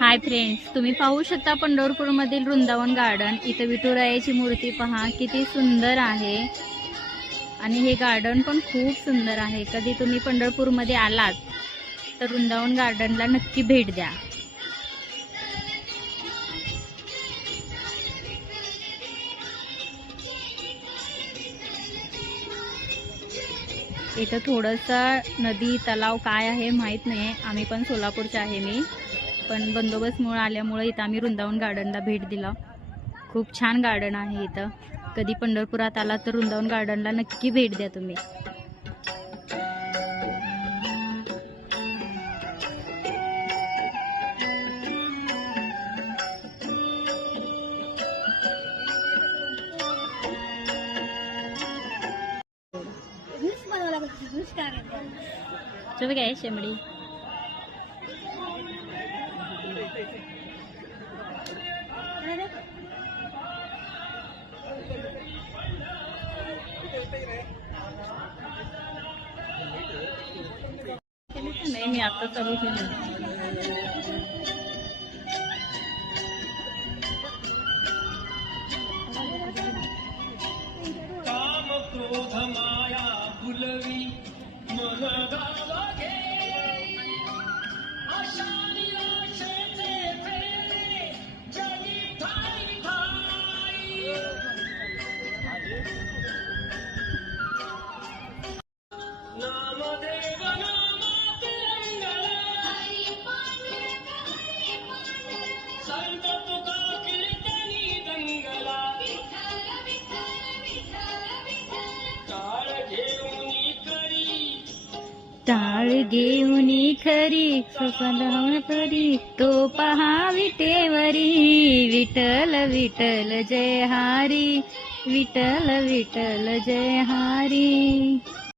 Hi friends, तुम्ही पाहू शकता पंढरपूरमधील वृंदावन गार्डन। इथे विठुरायाची मूर्ती पहा किती सुंदर आहे आणि हे गार्डन पण खूप सुंदर आहे। कधी तुम्ही पंढरपूरमध्ये आलात तर वृंदावन गार्डनला नक्की भेट द्या। इथं थोडंसा नदी तलाव काय आहे माहीत नाही। आम्ही पण सोलापूरचे आहे मी, पण बंदोबस्तमुळे आल्यामुळे इथं आम्ही वृंदावन गार्डनला भेट दिला। खूप छान गार्डन आहे इथं। कधी पंढरपुरात आला तर वृंदावन गार्डनला नक्की भेट द्या तुम्ही। चल काय शेमडी नाही, मी आता चालू केलं। काम क्रोध माया भुलवी मन गावागे, आशा निराशेचे फेरे जगी ठाई ठाई। नामदेव नामात रंगला, संत तुका कीर्तनी दंगला। टाळ घेऊनी खरी सफल परी, तो पहा विटेवरी। विठ्ठल विठ्ठल जय हारी, विठ्ठल विठ्ठल जय हारी।